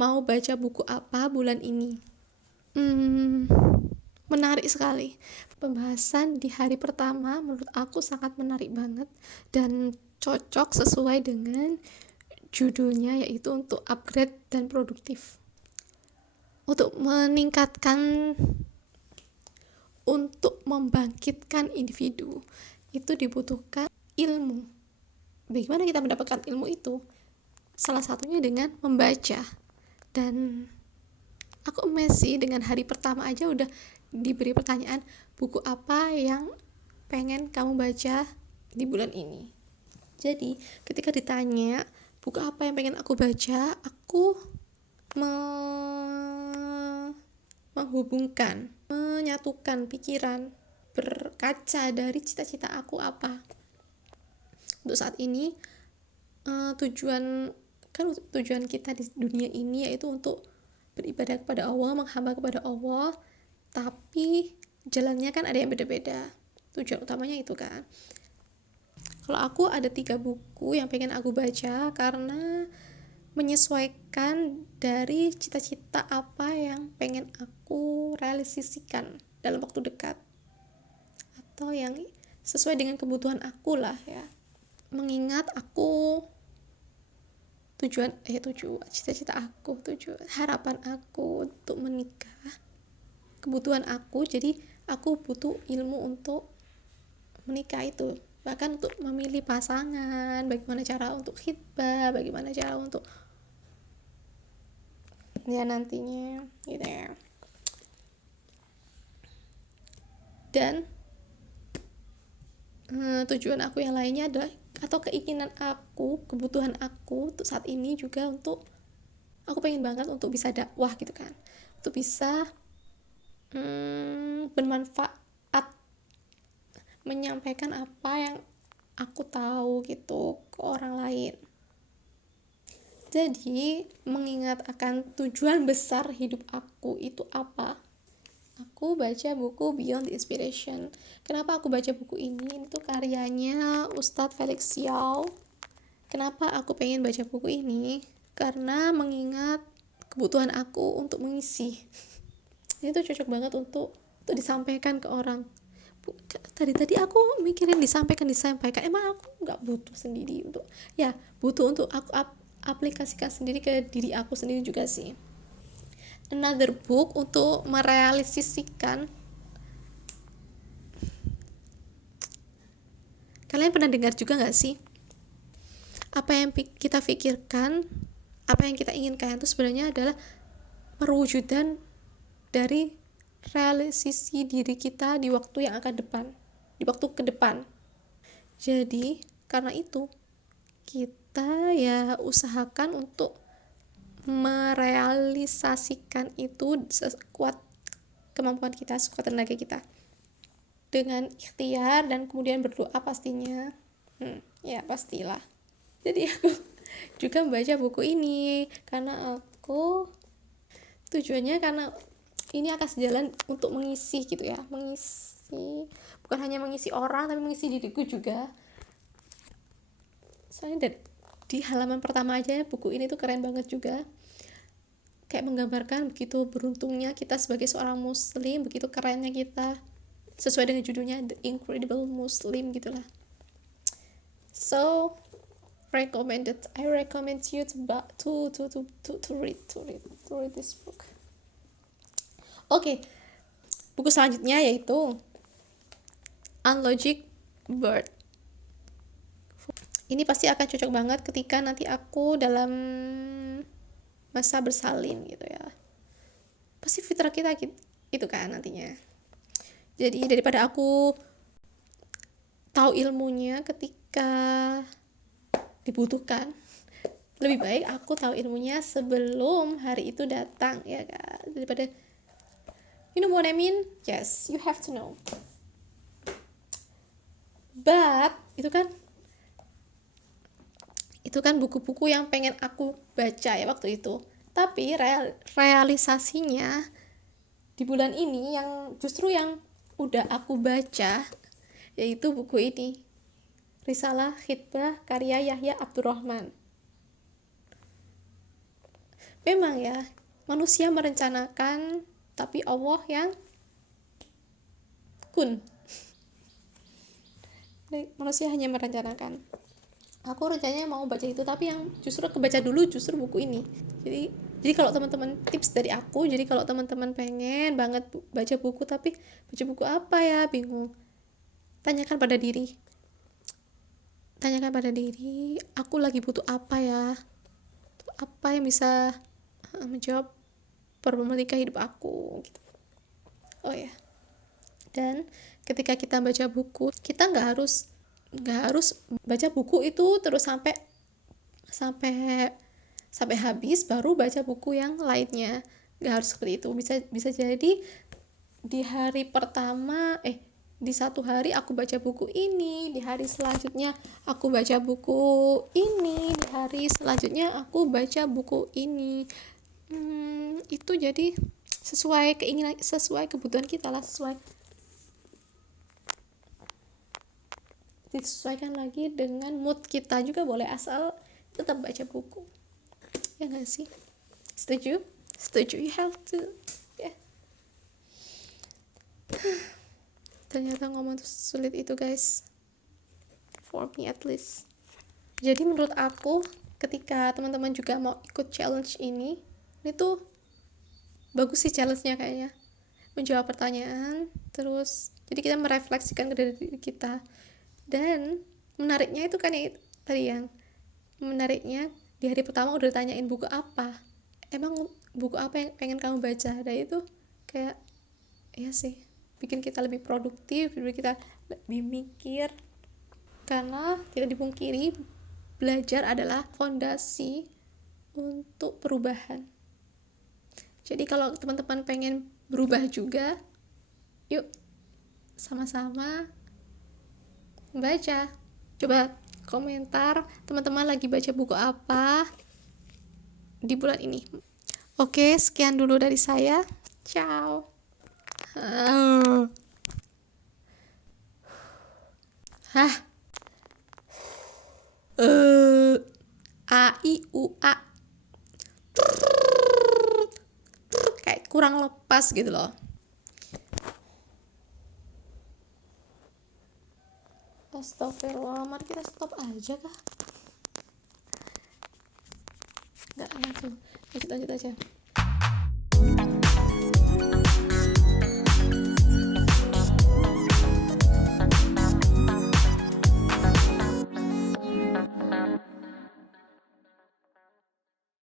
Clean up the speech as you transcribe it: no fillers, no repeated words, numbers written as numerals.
mau baca buku apa bulan ini. Menarik sekali. Pembahasan di hari pertama menurut aku sangat menarik banget dan cocok sesuai dengan judulnya, yaitu untuk upgrade dan produktif. Untuk meningkatkan, untuk membangkitkan individu itu dibutuhkan ilmu. Bagaimana kita mendapatkan ilmu itu? Salah satunya dengan membaca. Dan aku amazed dengan hari pertama aja udah diberi pertanyaan, buku apa yang pengen kamu baca di bulan ini. Jadi ketika ditanya buku apa yang pengen aku baca, aku menghubungkan, menyatukan pikiran, berkaca dari cita-cita aku apa. Untuk saat ini tujuan kita di dunia ini yaitu untuk beribadah kepada Allah, menghamba kepada Allah, tapi jalannya kan ada yang beda-beda. Tujuan utamanya itu kan. Kalau aku ada 3 buku yang pengen aku baca karena menyesuaikan dari cita-cita apa yang pengen aku realisasikan dalam waktu dekat, atau yang sesuai dengan kebutuhan aku lah ya. Mengingat aku cita-cita aku, harapan aku untuk menikah, kebutuhan aku, jadi aku butuh ilmu untuk menikah itu, bahkan untuk memilih pasangan, bagaimana cara untuk khitbah, bagaimana cara untuk ya nantinya gitu ya. Dan tujuan aku yang lainnya adalah, atau keinginan aku, kebutuhan aku untuk saat ini juga, untuk aku pengen banget untuk bisa dakwah gitu kan, untuk bisa bermanfaat, menyampaikan apa yang aku tahu gitu ke orang lain. Jadi mengingat akan tujuan besar hidup aku itu apa, aku baca buku Beyond the Inspiration. Kenapa aku baca buku ini? Itu karyanya Ustadz Felix Xiao. Kenapa aku pengen baca buku ini? Karena mengingat kebutuhan aku untuk mengisi. Ini tuh cocok banget untuk disampaikan ke orang. Tadi aku mikirin disampaikan. Emang aku nggak butuh sendiri untuk, ya butuh untuk aku aplikasikan sendiri ke diri aku sendiri juga sih. Another book untuk merealisasikan. Kalian pernah dengar juga nggak sih, apa yang kita pikirkan, apa yang kita inginkan itu sebenarnya adalah perwujudan dari realisasi diri kita di waktu yang akan depan, di waktu ke depan. Jadi karena itu kita ya usahakan untuk merealisasikan itu sekuat kemampuan kita, sekuat tenaga kita, dengan ikhtiar dan kemudian berdoa pastinya. Ya pastilah. Jadi aku juga membaca buku ini karena aku tujuannya, karena ini akan sejalan untuk mengisi gitu ya, mengisi, bukan hanya mengisi orang tapi mengisi diriku juga. Soalnya di halaman pertama aja buku ini tuh keren banget juga, kayak menggambarkan begitu beruntungnya kita sebagai seorang muslim, begitu kerennya kita, sesuai dengan judulnya The Incredible Muslim gitulah. So I recommend you to read this book. Oke. Buku selanjutnya yaitu Unlogic Bird. Ini pasti akan cocok banget ketika nanti aku dalam masa bersalin gitu ya. Pasti fitrah kita itu kan nantinya. Jadi daripada aku tahu ilmunya ketika dibutuhkan, lebih baik aku tahu ilmunya sebelum hari itu datang ya kan, daripada, you know what I mean? Yes, you have to know. But itu kan buku-buku yang pengen aku baca ya waktu itu, tapi realisasinya di bulan ini yang justru yang udah aku baca yaitu buku ini, Risalah Khitbah karya Yahya Abdurrahman. Memang ya, manusia merencanakan, tapi Allah yang kun. Manusia hanya merencanakan. Aku rencananya mau baca itu, tapi yang justru kebaca dulu justru buku ini. Jadi kalau teman-teman, tips dari aku, jadi kalau teman-teman pengen banget baca buku tapi baca buku apa ya, bingung, tanyakan pada diri. Aku lagi butuh apa ya? Apa yang bisa menjawab problematika hidup aku gitu. Oh ya. Dan ketika kita baca buku, kita nggak harus baca buku itu terus sampai sampai sampai habis baru baca buku yang lainnya. Nggak harus seperti itu. Bisa jadi di hari pertama di satu hari aku baca buku ini, di hari selanjutnya aku baca buku ini, di hari selanjutnya aku baca buku ini. Itu jadi sesuai keinginan, sesuai kebutuhan kita lah, disesuaikan lagi dengan mood kita juga boleh, asal tetap baca buku. Ya nggak sih? Setuju? You have to. Ya. Ternyata ngomong tuh sulit itu guys, for me at least. Jadi menurut aku, ketika teman-teman juga mau ikut challenge ini tuh bagus sih challenge-nya kayaknya. Menjawab pertanyaan, terus jadi kita merefleksikan ke diri kita. Dan menariknya itu kan ya, tadi yang menariknya di hari pertama udah ditanyain buku apa, emang buku apa yang pengen kamu baca. Dan itu kayak ya sih, bikin kita lebih produktif, bikin kita lebih mikir. Karena tidak dipungkiri, belajar adalah fondasi untuk perubahan. Jadi kalau teman-teman pengen berubah juga, yuk sama-sama baca. Coba komentar teman-teman lagi baca buku apa di bulan ini. Oke, sekian dulu dari saya. Ciao. Hah? A I U A. Kayak kurang lepas gitu loh. Astagfirullah, mari kita stop aja kah? Nggak langsung, lanjut aja.